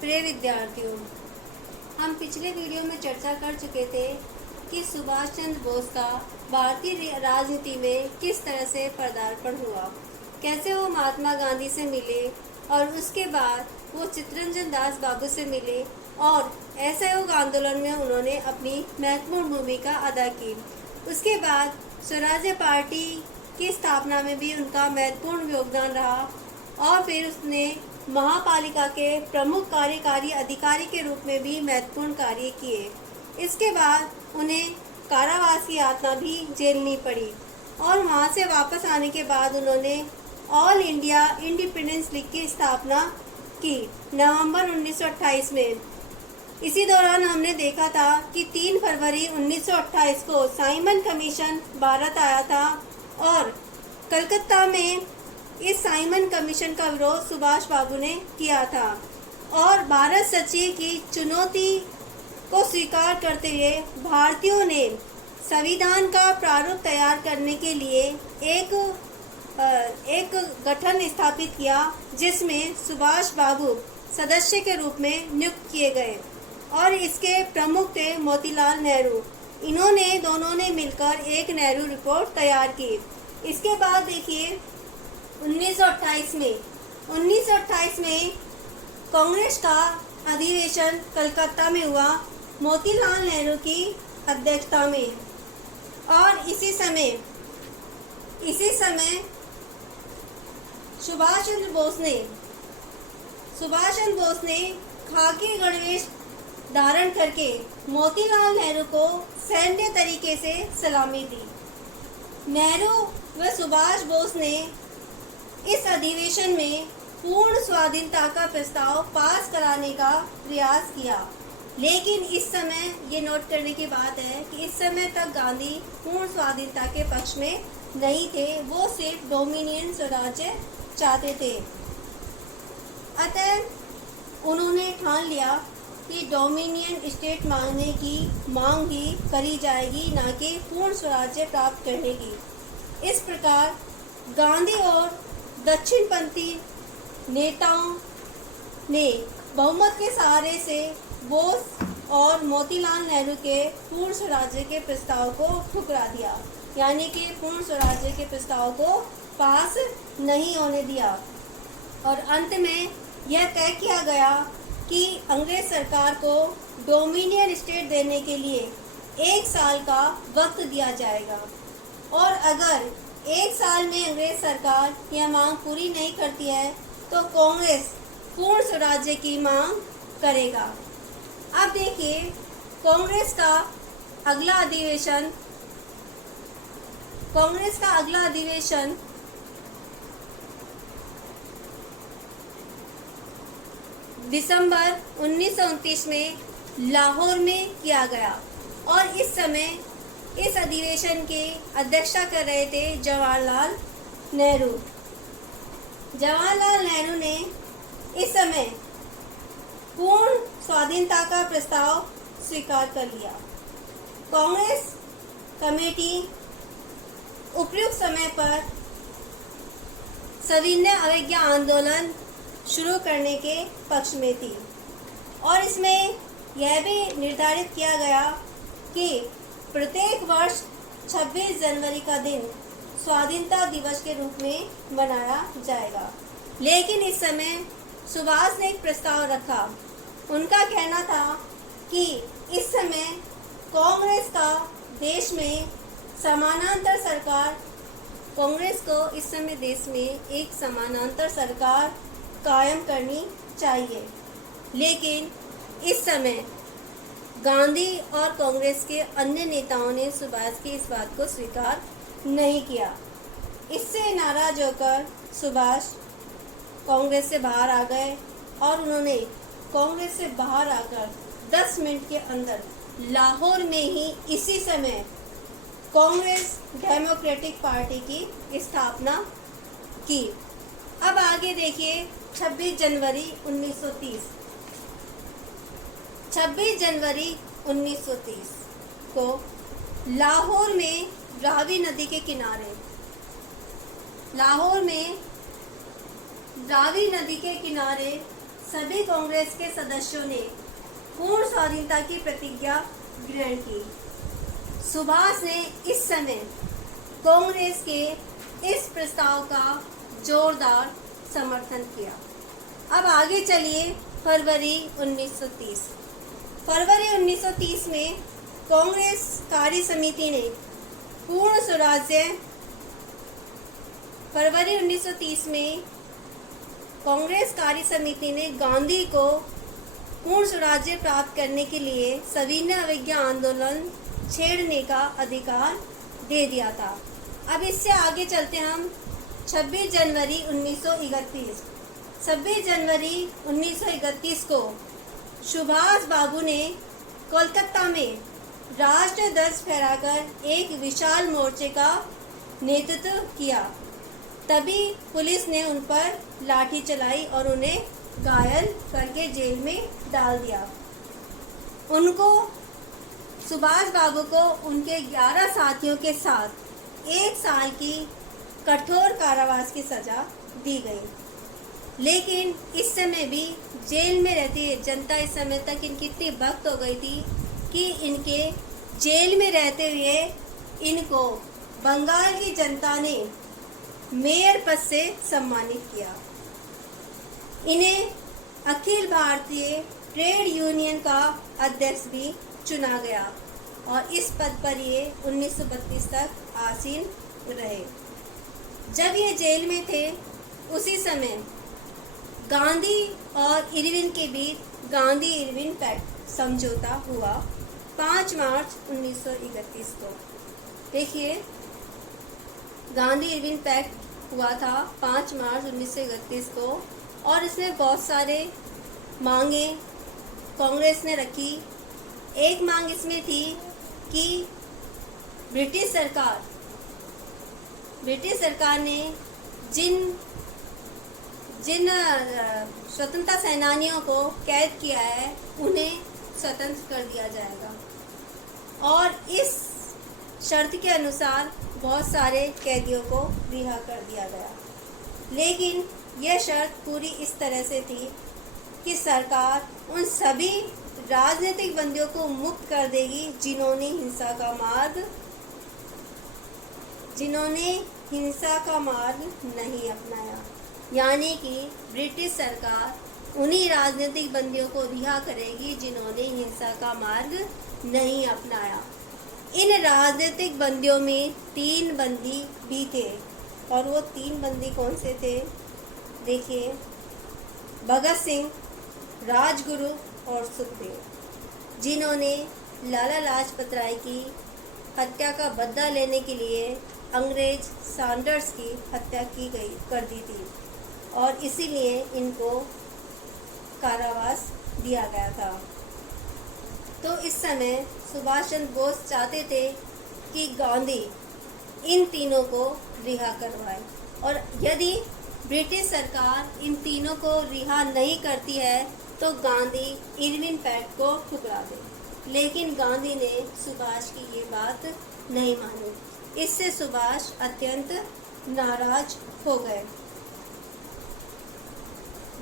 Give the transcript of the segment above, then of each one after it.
प्रिय विद्यार्थियों, हम पिछले वीडियो में चर्चा कर चुके थे कि सुभाष चंद्र बोस का भारतीय राजनीति में किस तरह से पदार्पण हुआ, कैसे वो महात्मा गांधी से मिले और उसके बाद वो चित्तरंजन दास बाबू से मिले और असहयोग आंदोलन में उन्होंने अपनी महत्वपूर्ण भूमिका अदा की। उसके बाद स्वराज्य पार्टी की स्थापना में भी उनका महत्वपूर्ण योगदान रहा और फिर उसने महापालिका के प्रमुख कार्यकारी अधिकारी के रूप में भी महत्वपूर्ण कार्य किए। इसके बाद उन्हें कारावास की यातना भी झेलनी पड़ी और वहां से वापस आने के बाद उन्होंने ऑल इंडिया इंडिपेंडेंस लीग की स्थापना की नवंबर 1928 में। इसी दौरान हमने देखा था कि 3 फरवरी 1928 को साइमन कमीशन भारत आया था और कलकत्ता में इस साइमन कमीशन का विरोध सुभाष बाबू ने किया था और भारत सचिव की चुनौती को स्वीकार करते हुए भारतीयों ने संविधान का प्रारूप तैयार करने के लिए एक गठन स्थापित किया जिसमें सुभाष बाबू सदस्य के रूप में नियुक्त किए गए और इसके प्रमुख थे मोतीलाल नेहरू। इन्होंने दोनों ने मिलकर एक नेहरू रिपोर्ट तैयार की। इसके बाद देखिए 1928 में कांग्रेस का अधिवेशन कलकत्ता में हुआ मोतीलाल नेहरू की अध्यक्षता में और इसी समय सुभाष चंद्र बोस ने खाकी गणवेश धारण करके मोतीलाल नेहरू को सैन्य तरीके से सलामी दी। नेहरू व सुभाष बोस ने इस अधिवेशन में पूर्ण स्वाधीनता का प्रस्ताव पास कराने का प्रयास किया, लेकिन इस समय ये नोट करने की बात है कि इस समय तक गांधी पूर्ण स्वाधीनता के पक्ष में नहीं थे, वो सिर्फ डोमिनियन स्वराज्य चाहते थे। अतः उन्होंने ठान लिया कि डोमिनियन स्टेट मांगने की मांग ही करी जाएगी, ना कि पूर्ण स्वराज्य प्राप्त करने की। इस प्रकार गांधी और दक्षिणपंथी नेताओं ने बहुमत के सहारे से बोस और मोतीलाल नेहरू के पूर्ण स्वराज्य के प्रस्ताव को ठुकरा दिया, यानी कि पूर्ण स्वराज्य के प्रस्ताव को पास नहीं होने दिया और अंत में यह तय किया गया कि अंग्रेज सरकार को डोमिनियन स्टेट देने के लिए 1 साल का वक्त दिया जाएगा और अगर 1 साल में अंग्रेज सरकार यह मांग पूरी नहीं करती है तो कांग्रेस पूर्ण स्वराज्य की मांग करेगा। अब देखिए कांग्रेस का अगला अधिवेशन दिसंबर 1929 में लाहौर में किया गया और इस समय इस अधिवेशन की अध्यक्षता कर रहे थे जवाहरलाल नेहरू। जवाहरलाल नेहरू ने इस समय पूर्ण स्वाधीनता का प्रस्ताव स्वीकार कर लिया। कांग्रेस कमेटी उपयुक्त समय पर सविनय अवज्ञा आंदोलन शुरू करने के पक्ष में थी और इसमें यह भी निर्धारित किया गया कि प्रत्येक वर्ष 26 जनवरी का दिन स्वाधीनता दिवस के रूप में मनाया जाएगा। लेकिन इस समय सुभाष ने एक प्रस्ताव रखा। उनका कहना था कि इस समय कांग्रेस का देश में समानांतर सरकार कांग्रेस को इस समय देश में एक समानांतर सरकार कायम करनी चाहिए, लेकिन इस समय गांधी और कांग्रेस के अन्य नेताओं ने सुभाष की इस बात को स्वीकार नहीं किया। इससे नाराज होकर सुभाष कांग्रेस से बाहर आ गए और उन्होंने कांग्रेस से बाहर आकर 10 मिनट के अंदर लाहौर में ही इसी समय कांग्रेस डेमोक्रेटिक पार्टी की स्थापना की। अब आगे देखिए 26 जनवरी 1930 को लाहौर में रावी नदी के किनारे सभी कांग्रेस के सदस्यों ने पूर्ण स्वाधीनता की प्रतिज्ञा ग्रहण की। सुभाष ने इस समय कांग्रेस के इस प्रस्ताव का जोरदार समर्थन किया। अब आगे चलिए फरवरी 1930। फरवरी 1930 में कांग्रेस कार्य समिति ने पूर्ण स्वराज्य फरवरी 1930 में कांग्रेस कार्य समिति ने गांधी को पूर्ण स्वराज्य प्राप्त करने के लिए सविनय अवज्ञा आंदोलन छेड़ने का अधिकार दे दिया था। अब इससे आगे चलते हम 26 जनवरी 1931। 26 जनवरी 1931 को सुभाष बाबू ने कोलकाता में राष्ट्र ध्वज फहराकर एक विशाल मोर्चे का नेतृत्व किया। तभी पुलिस ने उन पर लाठी चलाई और उन्हें घायल करके जेल में डाल दिया। उनको सुभाष बाबू को उनके 11 साथियों के साथ 1 साल की कठोर कारावास की सजा दी गई। लेकिन इस समय भी जेल में रहती जनता इस समय तक इनकी इतनी भक्त हो गई थी कि इनके जेल में रहते हुए इनको बंगाल की जनता ने मेयर पद से सम्मानित किया। इन्हें अखिल भारतीय ट्रेड यूनियन का अध्यक्ष भी चुना गया और इस पद पर ये 1932 तक आसीन रहे। जब ये जेल में थे उसी समय गांधी और इरविन के बीच गांधी इरविन पैक्ट समझौता हुआ 5 मार्च 1931 को। देखिए, गांधी इरविन पैक्ट हुआ था 5 मार्च 1931 को और इसमें बहुत सारे मांगे कांग्रेस ने रखी। एक मांग इसमें थी कि ब्रिटिश सरकार ने जिन स्वतंत्रता सेनानियों को कैद किया है उन्हें स्वतंत्र कर दिया जाएगा और इस शर्त के अनुसार बहुत सारे कैदियों को रिहा कर दिया गया। लेकिन यह शर्त पूरी इस तरह से थी कि सरकार उन सभी राजनीतिक बंदियों को मुक्त कर देगी जिन्होंने हिंसा का मार्ग नहीं अपनाया। यानी कि ब्रिटिश सरकार उन्हीं राजनीतिक बंदियों को रिहा करेगी जिन्होंने हिंसा का मार्ग नहीं अपनाया। इन राजनीतिक बंदियों में 3 बंदी भी थे और वो 3 बंदी कौन से थे? देखिए, भगत सिंह, राजगुरु और सुखदेव, जिन्होंने लाला लाजपत राय की हत्या का बदला लेने के लिए अंग्रेज सैंडर्स की हत्या कर दी थी और इसीलिए इनको कारावास दिया गया था। तो इस समय सुभाष चंद्र बोस चाहते थे कि गांधी इन तीनों को रिहा करवाए और यदि ब्रिटिश सरकार इन तीनों को रिहा नहीं करती है तो गांधी इरविन पैक्ट को ठुकरा दे। लेकिन गांधी ने सुभाष की ये बात नहीं मानी। इससे सुभाष अत्यंत नाराज हो गए।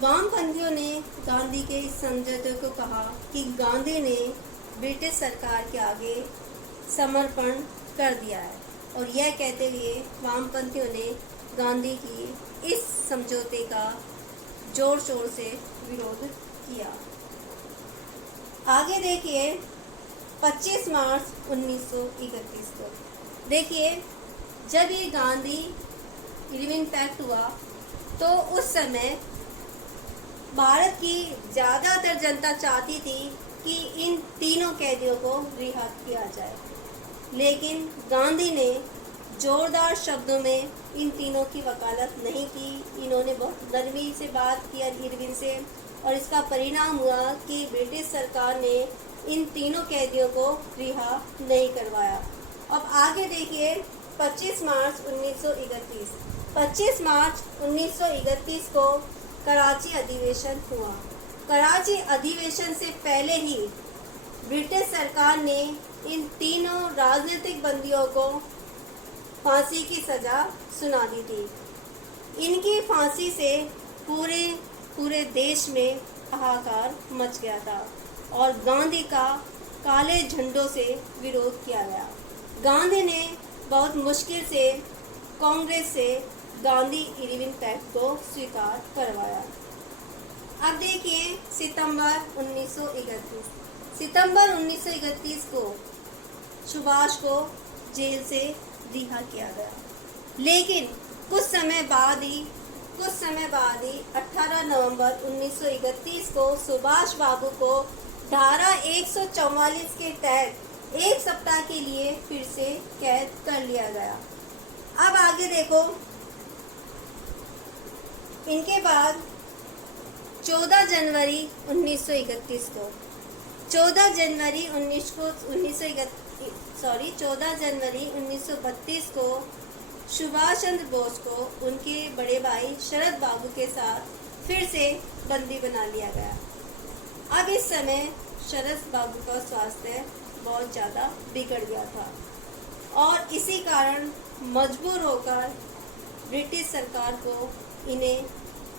वामपंथियों ने गांधी के इस समझौते को कहा कि गांधी ने ब्रिटिश सरकार के आगे समर्पण कर दिया है और यह कहते हुए वामपंथियों ने गांधी की इस समझौते का जोर शोर से विरोध किया। आगे देखिए 25 मार्च 1931 को। देखिए, जब ये गांधी इरविन पैक्ट हुआ तो उस समय भारत की ज़्यादातर जनता चाहती थी कि इन तीनों कैदियों को रिहा किया जाए। लेकिन गांधी ने जोरदार शब्दों में इन तीनों की वकालत नहीं की। इन्होंने बहुत नरमी से बात की इरविन से और इसका परिणाम हुआ कि ब्रिटिश सरकार ने इन तीनों कैदियों को रिहा नहीं करवाया। अब आगे देखिए 25 मार्च 1931। 25 मार्च 1931 को कराची अधिवेशन हुआ। कराची अधिवेशन से पहले ही ब्रिटिश सरकार ने इन तीनों राजनीतिक बंदियों को फांसी की सजा सुना दी थी। इनकी फांसी से पूरे देश में हाहाकार मच गया था और गांधी का काले झंडों से विरोध किया गया। गांधी ने बहुत मुश्किल से कांग्रेस से गांधी इरविन पैक्ट को स्वीकार करवाया। अब देखिए सितंबर 1931 को सुभाष को जेल से रिहा किया गया, लेकिन कुछ समय बाद ही 18 नवंबर 1931 को सुभाष बाबू को धारा 144 के तहत एक सप्ताह के लिए फिर से कैद कर लिया गया। अब आगे देखो, इनके बाद 14 जनवरी 1931 को 14 जनवरी 1932 को सुभाष चंद्र बोस को उनके बड़े भाई शरद बाबू के साथ फिर से बंदी बना लिया गया। अब इस समय शरद बाबू का स्वास्थ्य बहुत ज़्यादा बिगड़ गया था और इसी कारण मजबूर होकर ब्रिटिश सरकार को इन्हें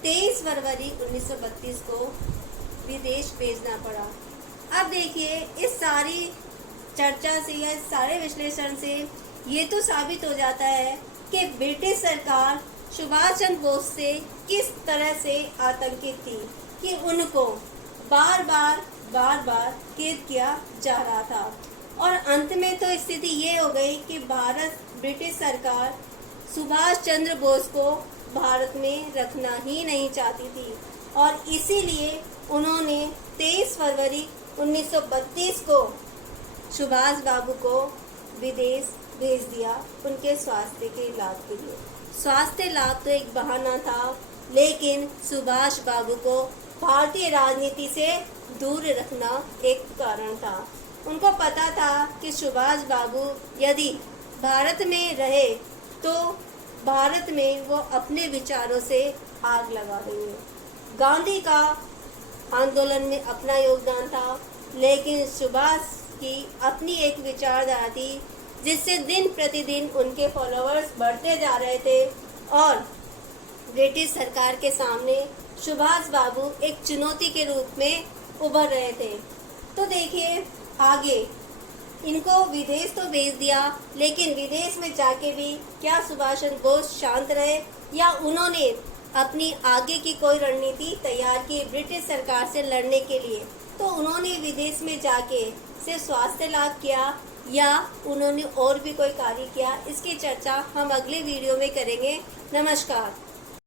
23 फरवरी 1932 को विदेश भेजना पड़ा। अब देखिए, इस सारी चर्चा से या इस सारे विश्लेषण से ये तो साबित हो जाता है कि ब्रिटिश सरकार सुभाष चंद्र बोस से किस तरह से आतंकित थी कि उनको बार बार कैद किया जा रहा था। और अंत में तो स्थिति ये हो गई कि ब्रिटिश सरकार सुभाष चंद्र बोस को भारत में रखना ही नहीं चाहती थी और इसीलिए उन्होंने 23 फरवरी 1932 को सुभाष बाबू को विदेश भेज दिया उनके स्वास्थ्य के लाभ के लिए। स्वास्थ्य लाभ तो एक बहाना था, लेकिन सुभाष बाबू को भारतीय राजनीति से दूर रखना एक कारण था। उनको पता था कि सुभाष बाबू यदि भारत में रहे तो भारत में वो अपने विचारों से आग लगा देंगे। गांधी का आंदोलन में अपना योगदान था, लेकिन सुभाष की अपनी एक विचारधारा थी जिससे दिन प्रतिदिन उनके फॉलोअर्स बढ़ते जा रहे थे और ब्रिटिश सरकार के सामने सुभाष बाबू एक चुनौती के रूप में उभर रहे थे। तो देखिए आगे, इनको विदेश तो भेज दिया, लेकिन विदेश में जाके भी क्या सुभाष चंद्र बोस शांत रहे या उन्होंने अपनी आगे की कोई रणनीति तैयार की ब्रिटिश सरकार से लड़ने के लिए? तो उन्होंने विदेश में जाके सिर्फ स्वास्थ्य लाभ किया या उन्होंने और भी कोई कार्य किया, इसकी चर्चा हम अगले वीडियो में करेंगे। नमस्कार।